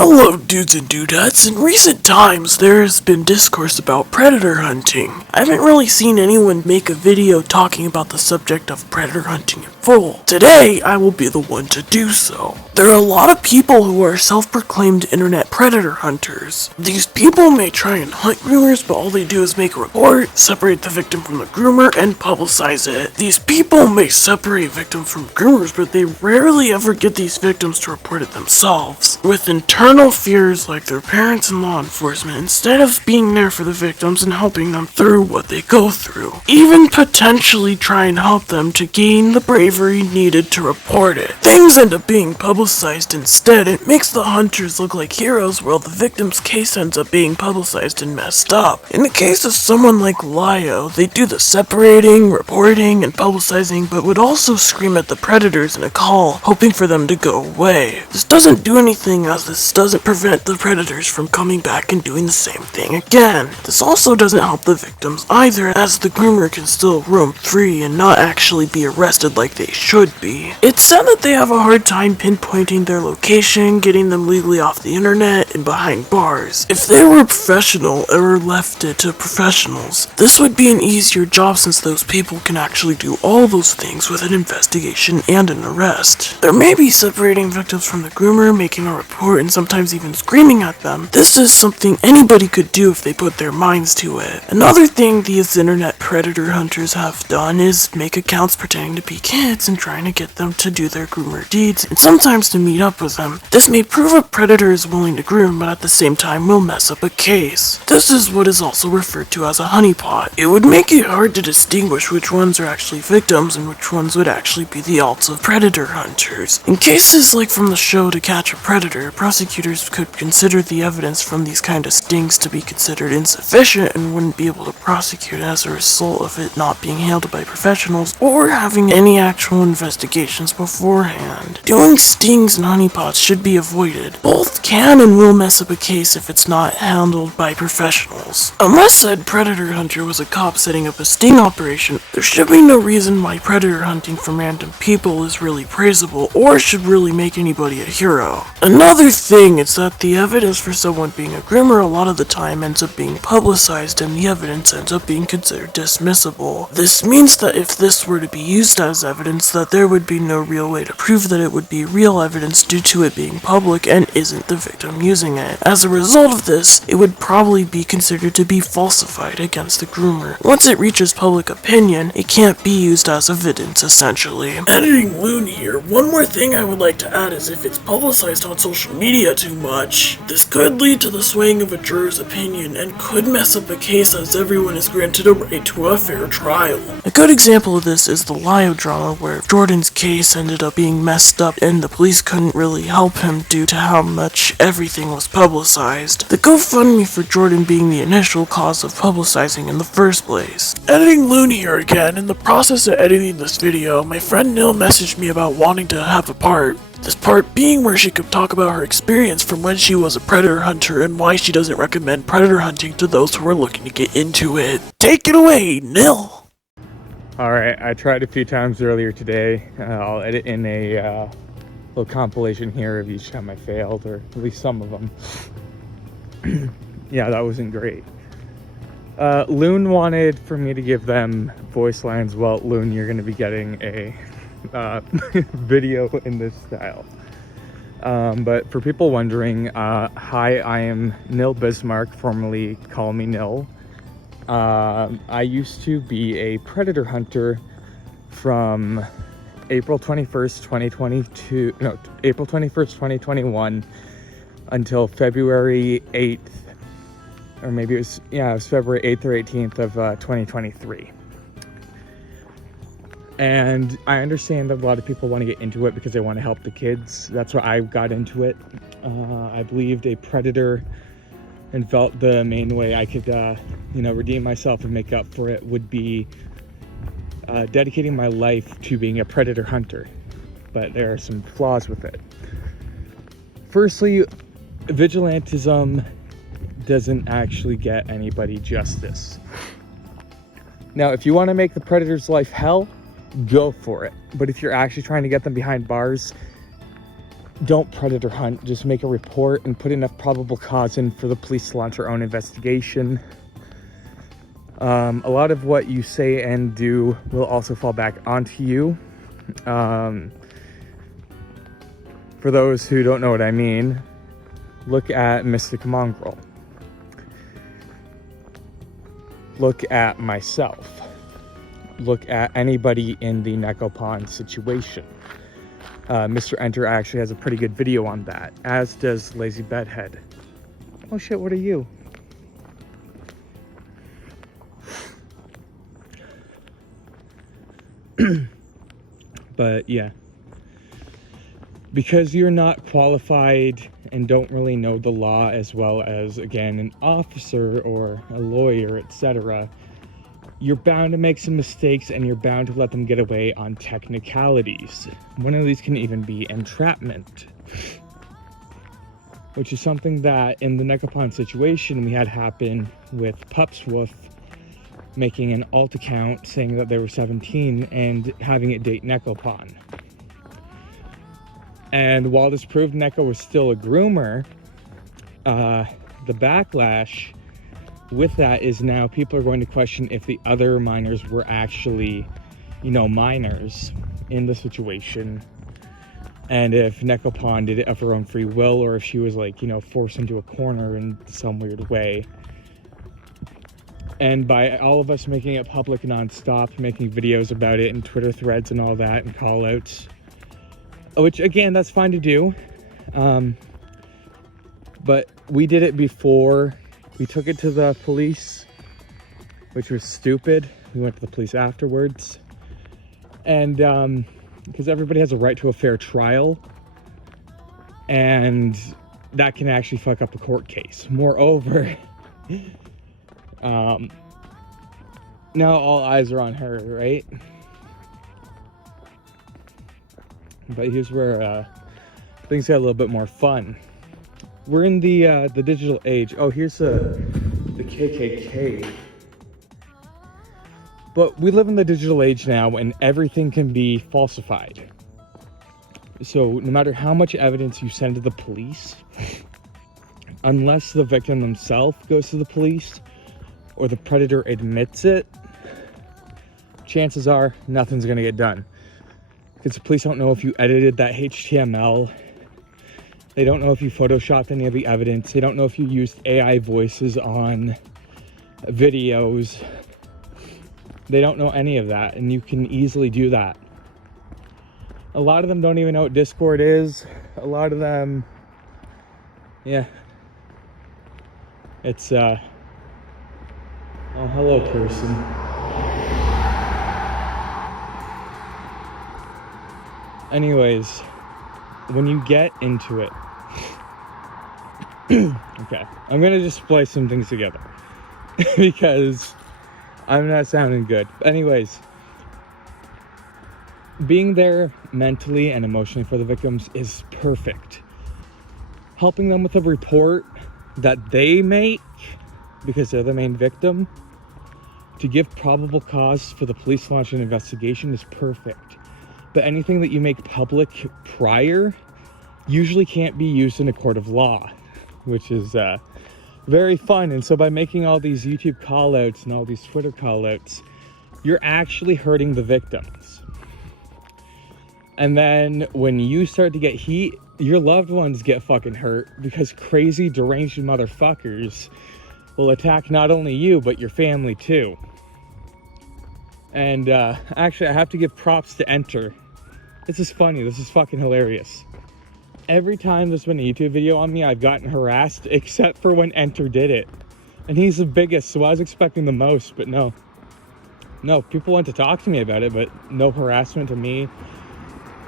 Hello dudes and dudettes. In recent times there has been discourse about predator hunting. I haven't really seen anyone make a video talking about the subject of predator hunting in full. Today I will be the one to do so. There are a lot of people who are self-proclaimed internet predator hunters. These people may try and hunt groomers, but all they do is make a report, separate the victim from the groomer, and publicize it. These people may separate victims from groomers, but they rarely ever get these victims to report it themselves. With internal fears like their parents and law enforcement, instead of being there for the victims and helping them through what they go through. Even potentially try and help them to gain the bravery needed to report it. Things end up being publicized instead. It makes the hunters look like heroes while the victim's case ends up being publicized and messed up. In the case of someone like Lio, they do the separating, reporting, and publicizing, but would also scream at the predators in a call, hoping for them to go away. This doesn't do anything, as this doesn't prevent the predators from coming back and doing the same thing again. This also doesn't help the victims either, as the groomer can still roam free and not actually be arrested like they should be. It's said that they have a hard time pinpointing their location, getting them legally off the internet, and behind bars. If they were professional or left it to professionals, this would be an easier job since those people can actually do all those things with an investigation and an arrest. There may be separating victims from the groomer, making a report, and sometimes even screaming at them. This is something anybody could do if they put their minds to it. Another thing these internet predator hunters have done is make accounts pretending to be kids and trying to get them to do their groomer deeds, and sometimes to meet up with them. This may prove a predator is willing to groom, but at the same time will mess up a case. This is what is also referred to as a honeypot. It would make it hard to distinguish which ones are actually victims and which ones would actually be the alts of predator hunters. In cases like from the show To Catch a Predator, prosecutors could consider the evidence from these kind of stings to be considered insufficient and wouldn't be able to prosecute as a result of it not being handled by professionals or having any actual investigations beforehand. Doing stings and honeypots should be avoided. Both can and will mess up a case if it's not handled by professionals. Unless said predator hunter was a cop setting up a sting operation, there should be no reason why predator hunting from random people is really praisable or should really make anybody a hero. Another thing is that the evidence for someone being a groomer a lot of the time ends up being publicized and the evidence ends up being considered dismissible. This means that if this were to be used as evidence, that there would be no real way to prove that it would be real evidence due to it being public and isn't the victim using it. As a result of this, it would probably be considered to be falsified against the groomer. Once it reaches public opinion, it can't be used as evidence essentially. Editing Loon here, one more thing I would like to add is if it's publicized on social media too much, this could lead to the swaying of a juror's opinion and could mess up a case as everyone is granted a right to a fair trial. A good example of this is the Lio drama where Jordan's case ended up being messed up and the police couldn't really help him due to how much everything was publicized. The GoFundMe for Jordan being the initial cause of publicizing in the first place. Editing Loon here again. In the process of editing this video, my friend Nil messaged me about wanting to have a part. This part being where she could talk about her experience from when she was a predator hunter and why she doesn't recommend predator hunting to those who are looking to get into it. Take it away, Nil! Alright, I tried a few times earlier today. I'll edit in a little compilation here of each time I failed, or at least some of them. Yeah, that wasn't great. Loon wanted for me to give them voice lines. Well, Loon, you're going to be getting a video in this style. But for people wondering, hi, I am Nil Bismarck, formerly Call Me Nil. I used to be a predator hunter from April 21st, 2021 until February 8th, or maybe it was February 8th or 18th of 2023. And I understand that a lot of people want to get into it because they want to help the kids. That's why I got into it. I believed a predator and felt the main way I could, redeem myself and make up for it would be dedicating my life to being a predator hunter. But there are some flaws with it. Firstly, vigilantism doesn't actually get anybody justice. Now, if you want to make the predator's life hell, go for it. But if you're actually trying to get them behind bars, don't predator hunt. Just make a report and put enough probable cause in for the police to launch their own investigation. A lot of what you say and do will also fall back onto you. For those who don't know what I mean, look at Mystic Mongrel. Look at myself. Look at anybody in the Necopon situation. Mr. Enter actually has a pretty good video on that, as does Lazy Bedhead. Oh shit, what are you? But yeah, because you're not qualified and don't really know the law as well as, again, an officer or a lawyer, etc., you're bound to make some mistakes and you're bound to let them get away on technicalities. One of these can even be entrapment, which is something that in the Necopon situation we had happen with Pupswoof making an alt account saying that they were 17 and having it date Necopon. And while this proved Neko was still a groomer, the backlash with that is now people are going to question if the other minors were actually, minors in the situation. And if Necopon did it of her own free will, or if she was forced into a corner in some weird way. And by all of us making it public nonstop, making videos about it and Twitter threads and all that and call outs, which again, that's fine to do. But we did it before we took it to the police, which was stupid. We went to the police afterwards. And because everybody has a right to a fair trial, and that can actually fuck up the court case. Moreover, now all eyes are on her, right? But here's where things get a little bit more fun. We're in the digital age. Oh, here's the KKK. But we live in the digital age now, and everything can be falsified. So no matter how much evidence you send to the police, unless the victim themselves goes to the police or the predator admits it, chances are nothing's gonna get done. Because the police don't know if you edited that HTML. They don't know if you photoshopped any of the evidence. They don't know if you used AI voices on videos. They don't know any of that, and you can easily do that. A lot of them don't even know what Discord is. A lot of them, yeah. It's, oh, hello, person. Anyways, when you get into it, okay, I'm gonna just splice some things together because I'm not sounding good. But anyways, being there mentally and emotionally for the victims is perfect. Helping them with a report that they make, because they're the main victim, to give probable cause for the police to launch an investigation is perfect. But anything that you make public prior usually can't be used in a court of law, which is very fun. And so by making all these YouTube callouts and all these Twitter callouts, you're actually hurting the victims. And then when you start to get heat, your loved ones get fucking hurt because crazy deranged motherfuckers will attack not only you, but your family too. And actually, I have to give props to Enter. This is funny. This is fucking hilarious. Every time there's been a YouTube video on me, I've gotten harassed, except for when Enter did it. And he's the biggest, so I was expecting the most, but no. No, people want to talk to me about it, but no harassment to me.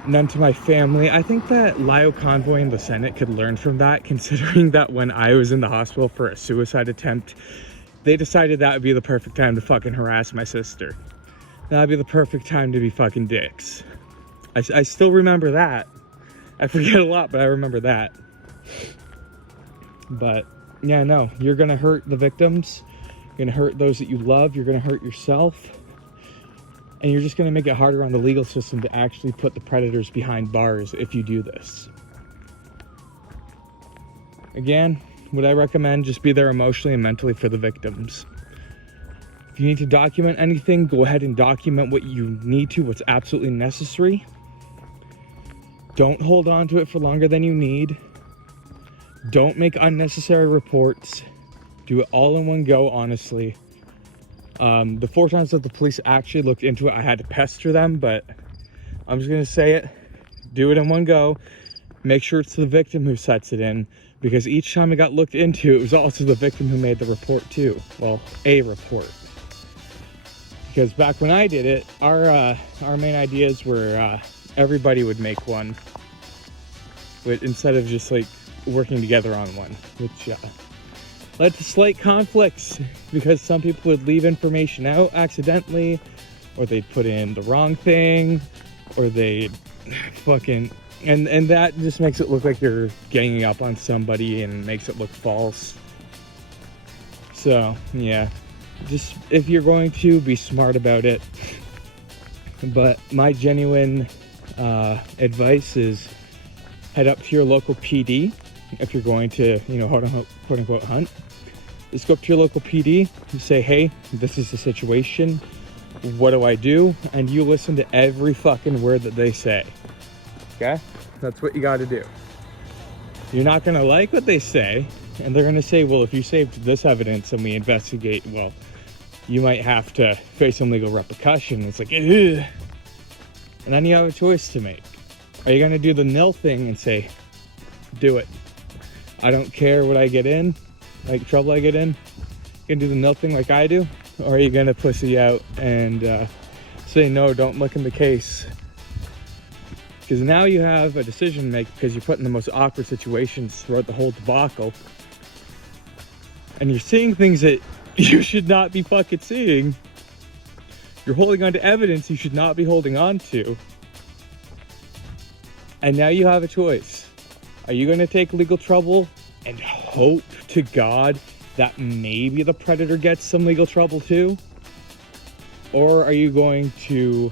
None to my family. I think that Lio Convoy in the Senate could learn from that, considering that when I was in the hospital for a suicide attempt, they decided that would be the perfect time to fucking harass my sister. That would be the perfect time to be fucking dicks. I still remember that. I forget a lot, but I remember that. But yeah, no, you're gonna hurt the victims. You're gonna hurt those that you love. You're gonna hurt yourself. And you're just going to make it harder on the legal system to actually put the predators behind bars if you do this. Again, would I recommend just be there emotionally and mentally for the victims. If you need to document anything, go ahead and document what you need to, what's absolutely necessary. Don't hold on to it for longer than you need. Don't make unnecessary reports. Do it all in one go, honestly. The 4 times that the police actually looked into it, I had to pester them, but I'm just gonna say it. Do it in one go. Make sure it's the victim who sets it in, because each time it got looked into, it was also the victim who made the report too. Well, a report. Because back when I did it, our main ideas were everybody would make one, but instead of just like working together on one, which led to slight conflicts because some people would leave information out accidentally, or they'd put in the wrong thing, or they'd fucking and that just makes it look like you're ganging up on somebody and makes it look false. So yeah, just if you're going to, be smart about it. But my genuine advice is head up to your local PD if you're going to, quote unquote hunt. Just go up to your local PD and say, hey, this is the situation. What do I do? And you listen to every fucking word that they say. Okay? That's what you got to do. You're not going to like what they say, and they're going to say, well, if you saved this evidence and we investigate, well, you might have to face some legal repercussion. It's like, ugh. And then you have a choice to make. Are you going to do the nil thing and say, do it? I don't care what I get in, like trouble I get in. You gonna do the nil thing like I do? Or are you gonna pussy out and say, no, don't look in the case? Because now you have a decision to make, because you're put in the most awkward situations throughout the whole debacle. And you're seeing things that you should not be fucking seeing. You're holding on to evidence you should not be holding on to. And now you have a choice. Are you going to take legal trouble and hope to God that maybe the predator gets some legal trouble too? Or are you going to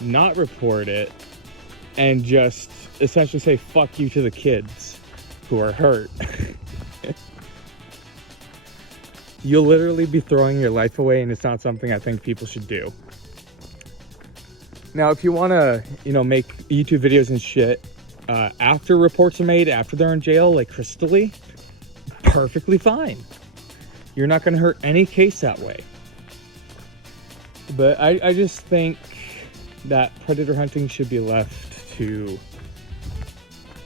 not report it and just essentially say fuck you to the kids who are hurt? You'll literally be throwing your life away, and it's not something I think people should do. Now, if you want to, make YouTube videos and shit, after reports are made, after they're in jail, like crystally, perfectly fine. You're not going to hurt any case that way. But I just think that predator hunting should be left to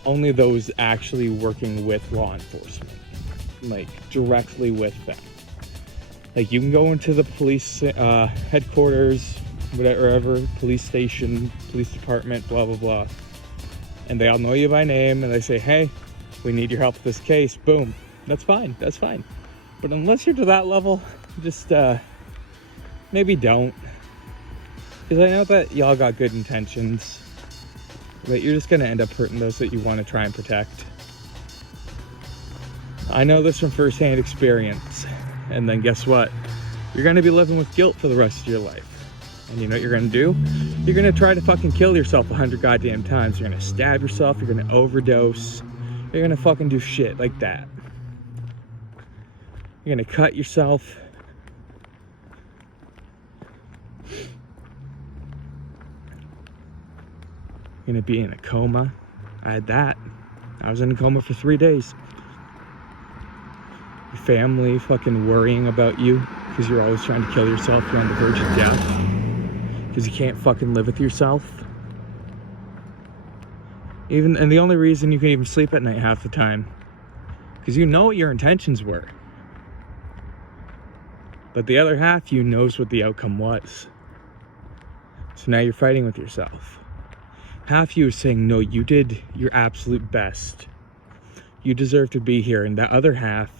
only those actually working with law enforcement, like directly with them. Like, you can go into the police headquarters, whatever, police station, police department, blah, blah, blah. And they all know you by name, and they say, hey, we need your help with this case. Boom. That's fine. That's fine. But unless you're to that level, just maybe don't. Because I know that y'all got good intentions, but you're just going to end up hurting those that you want to try and protect. I know this from firsthand experience. And then guess what? You're going to be living with guilt for the rest of your life. And you know what you're going to do? You're going to try to fucking kill yourself 100 goddamn times. You're going to stab yourself. You're going to overdose. You're going to fucking do shit like that. You're going to cut yourself. You're going to be in a coma. I had that. I was in a coma for 3 days. Your family fucking worrying about you because you're always trying to kill yourself. You're on the verge of death because you can't fucking live with yourself. And the only reason you can even sleep at night half the time, because you know what your intentions were, but the other half you knows what the outcome was. So now you're fighting with yourself. Half you is saying, no, you did your absolute best, you deserve to be here. And that other half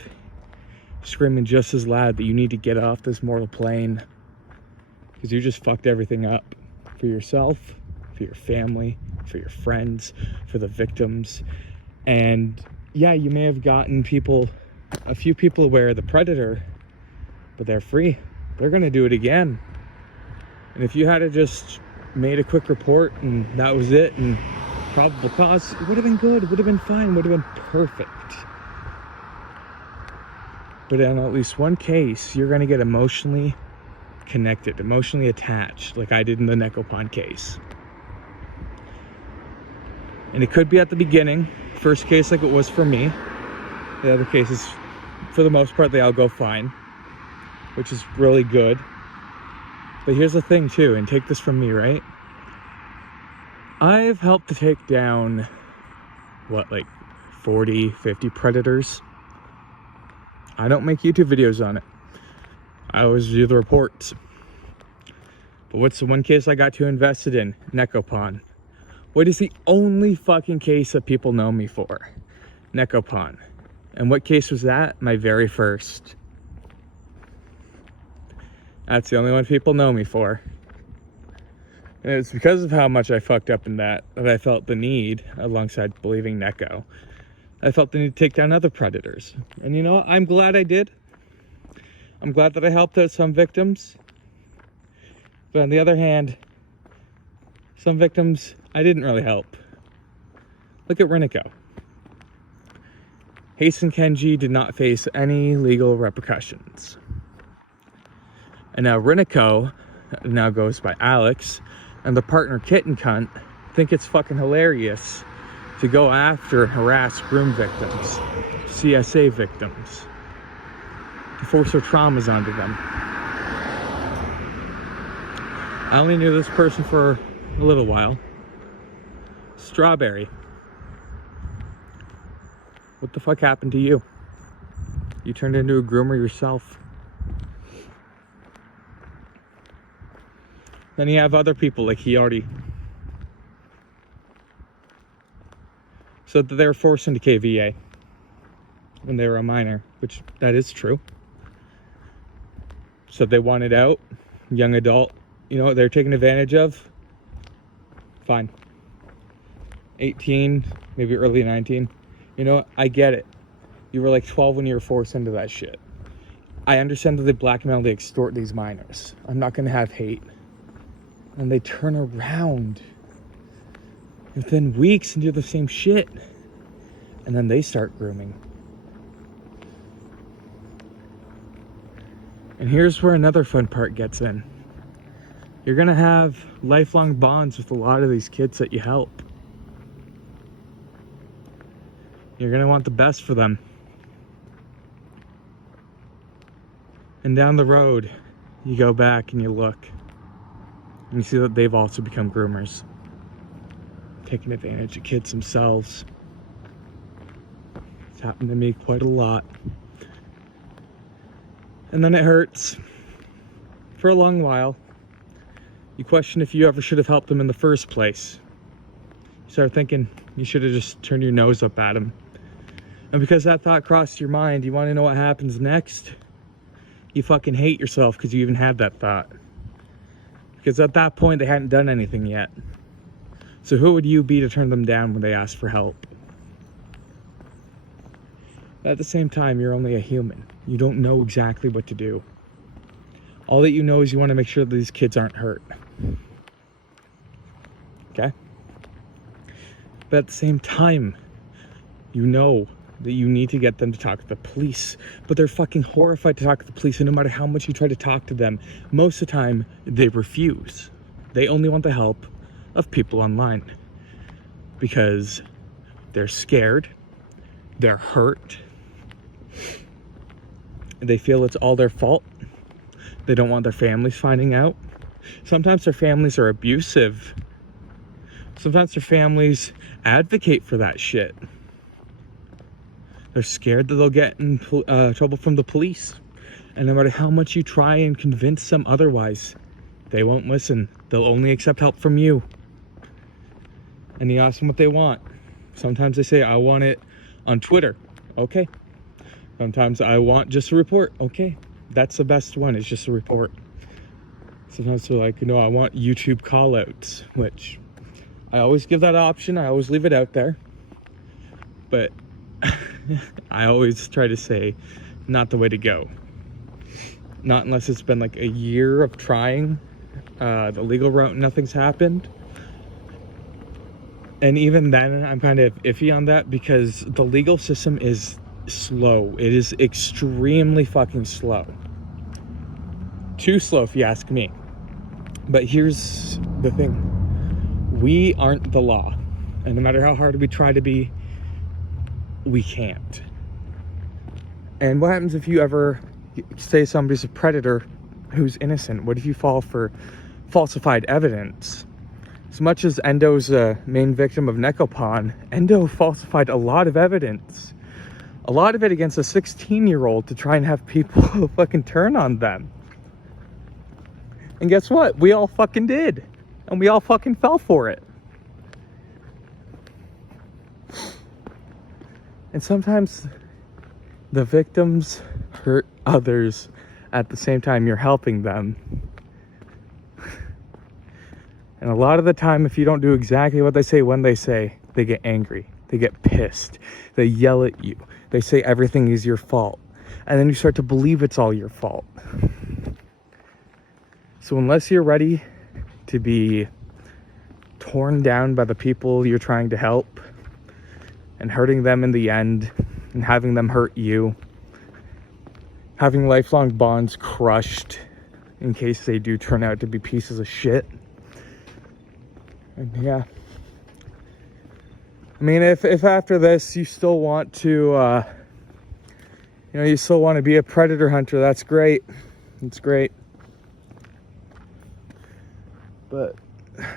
screaming just as loud that you need to get off this mortal plane because you just fucked everything up for yourself, for your family, for your friends, for the victims. And yeah, you may have gotten a few people aware of the predator, but they're free. They're gonna do it again. And if you had to just made a quick report and that was it, and probable cause, it would have been good, it would have been fine, would have been perfect. but in at least one case, you're going to get emotionally connected, emotionally attached, like I did in the Necopon case. And it could be at the beginning, first case like it was for me. The other cases, for the most part, they all go fine, which is really good. But here's the thing too, and take this from me, right? I've helped to take down, like 40, 50 predators. I don't make YouTube videos on it. I always do the reports. But what's the one case I got too invested in? Necopon. What is the only fucking case that people know me for? Necopon. And what case was that? My very first. That's the only one people know me for. And it's because of how much I fucked up in that I felt the need, alongside believing Neko, I felt the need to take down other predators. And you know what? I'm glad I did. I'm glad that I helped out some victims. But on the other hand, some victims I didn't really help. Look at Riniko. Hasten Kenji did not face any legal repercussions. And now Riniko now goes by Alex, and the partner Kitten Cunt think it's fucking hilarious to go after and harass groom victims, CSA victims, to force their traumas onto them. I only knew this person for a little while. Strawberry. What the fuck happened to you? You turned into a groomer yourself. Then you have other people like he already said that they were forced into KVA when they were a minor, which that is true. So they wanted out, young adult, you know what they're taking advantage of? Fine. 18, maybe early 19. You know what? I get it. You were like 12 when you were forced into that shit. I understand that they blackmail, they extort these minors. I'm not going to have hate. And they turn around within weeks and do the same shit. And then they start grooming. And here's where another fun part gets in. You're going to have lifelong bonds with a lot of these kids that you help. You're going to want the best for them. And down the road, you go back and you look. And you see that they've also become groomers. Taking advantage of kids themselves. It's happened to me quite a lot. And then it hurts. For a long while. You question if you ever should have helped them in the first place. You start thinking you should have just turned your nose up at them. And because that thought crossed your mind, you want to know what happens next? You fucking hate yourself because you even had that thought. Because at that point, they hadn't done anything yet. So who would you be to turn them down when they ask for help? At the same time, you're only a human. You don't know exactly what to do. All that you know is you want to make sure that these kids aren't hurt. Okay? But at the same time, you know that you need to get them to talk to the police. But they're fucking horrified to talk to the police, and no matter how much you try to talk to them, most of the time, they refuse. They only want the help of people online. Because they're scared, they're hurt, they feel it's all their fault. They don't want their families finding out. Sometimes their families are abusive. Sometimes their families advocate for that shit. They're scared that they'll get in trouble from the police. And no matter how much you try and convince them otherwise, they won't listen. They'll only accept help from you. And you ask them what they want. Sometimes they say, I want it on Twitter. Okay. Sometimes I want just a report. Okay. That's the best one. It's just a report. Sometimes they're like, I want YouTube call-outs, which I always give that option. I always leave it out there. But I always try to say, not the way to go. Not unless it's been like a year of trying the legal route, nothing's happened. And even then, I'm kind of iffy on that because the legal system is slow. It is extremely fucking slow. Too slow if you ask me. But here's the thing. We aren't the law. And no matter how hard we try to be, we can't. And what happens if you ever say somebody's a predator who's innocent? What if you fall for falsified evidence? As much as Endo's a main victim of Necopon, Endo falsified a lot of evidence. A lot of it against a 16-year-old to try and have people fucking turn on them. And guess what? We all fucking did. And we all fucking fell for it. And sometimes the victims hurt others at the same time you're helping them. And a lot of the time, if you don't do exactly what they say when they say, they get angry. They get pissed. They yell at you. They say everything is your fault. And then you start to believe it's all your fault. So unless you're ready to be torn down by the people you're trying to help and hurting them in the end and having them hurt you, having lifelong bonds crushed in case they do turn out to be pieces of shit. And yeah, I mean, if after this you still want to, you still want to be a predator hunter, that's great. It's great. But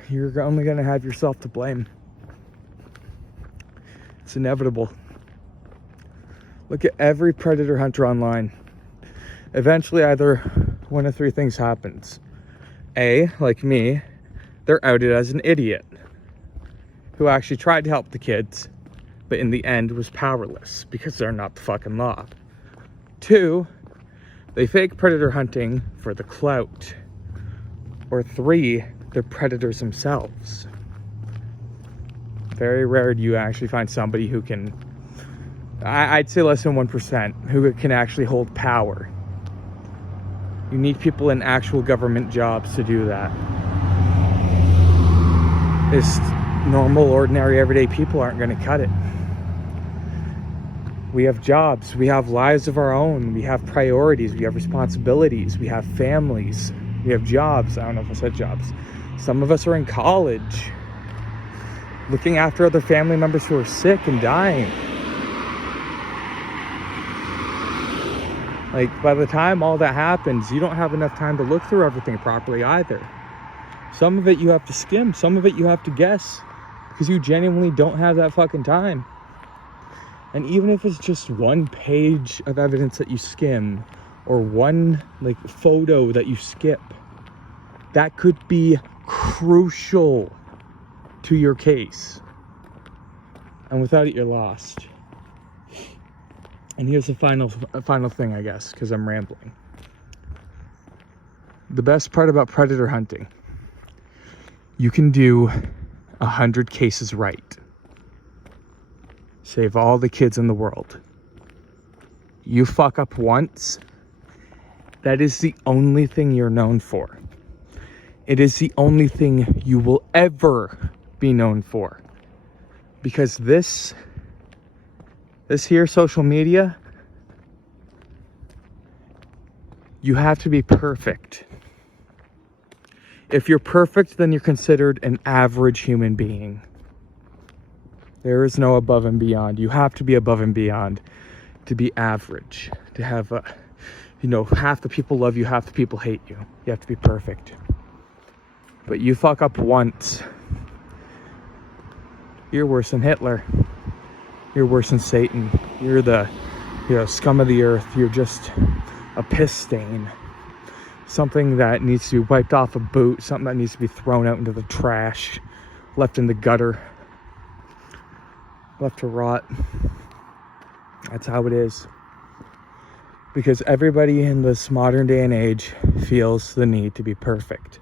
you're only going to have yourself to blame. It's inevitable. Look at every predator hunter online. Eventually, either one of three things happens. A, like me, they're outed as an idiot who actually tried to help the kids, but in the end was powerless because they're not the fucking law. 2, they fake predator hunting for the clout. Or 3, they're predators themselves. Very rare do you actually find somebody who can, I'd say less than 1%, who can actually hold power. You need people in actual government jobs to do that. This normal, ordinary, everyday people aren't going to cut it. We have jobs. We have lives of our own. We have priorities. We have responsibilities. We have families. We have jobs. I don't know if I said jobs. Some of us are in college, looking after other family members who are sick and dying. Like, by the time all that happens, you don't have enough time to look through everything properly either. Some of it you have to skim. Some of it you have to guess. Because you genuinely don't have that fucking time. And even if it's just one page of evidence that you skim, or one photo that you skip, that could be crucial to your case. And without it, you're lost. And here's the final thing, I guess, because I'm rambling. The best part about predator hunting, you can do 100 cases right. Save all the kids in the world. You fuck up once, that is the only thing you're known for. It is the only thing you will ever be known for. Because this here, social media, you have to be perfect. If you're perfect, then you're considered an average human being. There is no above and beyond. You have to be above and beyond to be average. To have, half the people love you, half the people hate you. You have to be perfect. But you fuck up once, you're worse than Hitler. You're worse than Satan. You're the scum of the earth. You're just a piss stain. Something that needs to be wiped off a boot. Something that needs to be thrown out into the trash. Left in the gutter. Left to rot. That's how it is. Because everybody in this modern day and age feels the need to be perfect.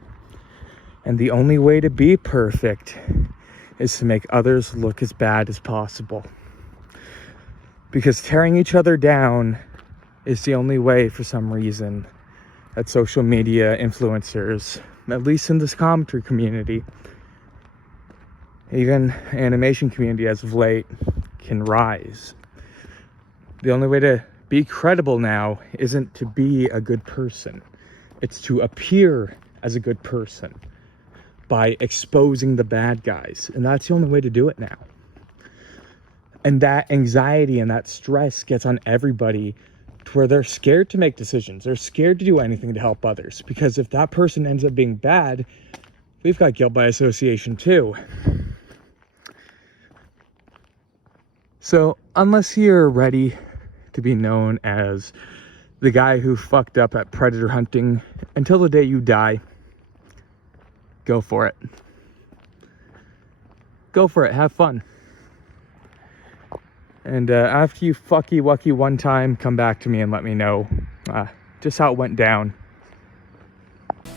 And the only way to be perfect is to make others look as bad as possible. Because tearing each other down is the only way, for some reason, that social media influencers, at least in this commentary community, even animation community as of late, can rise. The only way to be credible now isn't to be a good person. It's to appear as a good person by exposing the bad guys. And that's the only way to do it now. And that anxiety and that stress gets on everybody to where they're scared to make decisions. They're scared to do anything to help others. Because if that person ends up being bad, we've got guilt by association too. So unless you're ready to be known as the guy who fucked up at predator hunting until the day you die, go for it. Go for it. Have fun. And after you fucky wucky one time, come back to me and let me know just how it went down.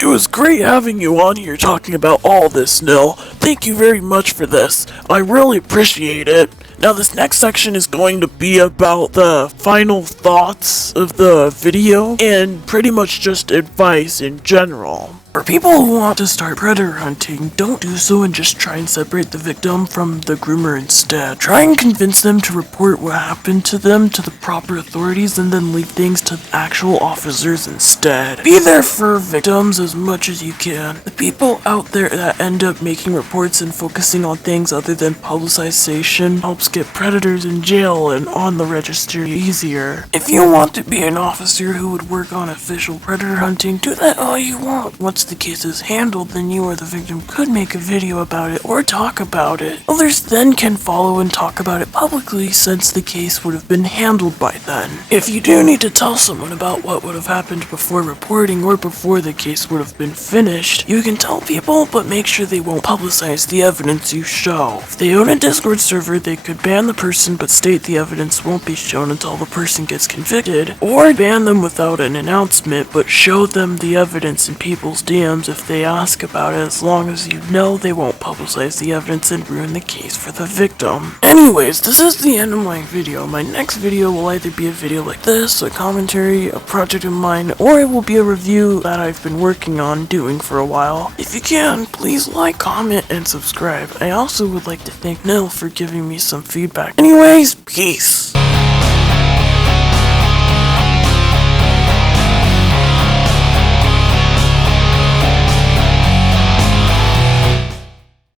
It was great having you on here talking about all this, Nil. Thank you very much for this. I really appreciate it. Now this next section is going to be about the final thoughts of the video and pretty much just advice in general. For people who want to start predator hunting, don't do so and just try and separate the victim from the groomer instead. Try and convince them to report what happened to them to the proper authorities and then leave things to actual officers instead. Be there for victims as much as you can. The people out there that end up making reports and focusing on things other than publicization helps get predators in jail and on the registry easier. If you want to be an officer who would work on official predator hunting, do that all you want. Once the case is handled, then you or the victim could make a video about it or talk about it. Others then can follow and talk about it publicly since the case would have been handled by then. If you do need to tell someone about what would have happened before reporting or before the case would have been finished, you can tell people, but make sure they won't publicize the evidence you show. If they own a Discord server, they could ban the person but state the evidence won't be shown until the person gets convicted, or ban them without an announcement but show them the evidence in people's DMs if they ask about it, as long as you know they won't publicize the evidence and ruin the case for the victim. Anyways, this is the end of my video. My next video will either be a video like this, a commentary, a project of mine, or it will be a review that I've been working on doing for a while. If you can, please like, comment, and subscribe. I also would like to thank Nil for giving me some feedback. Anyways, peace.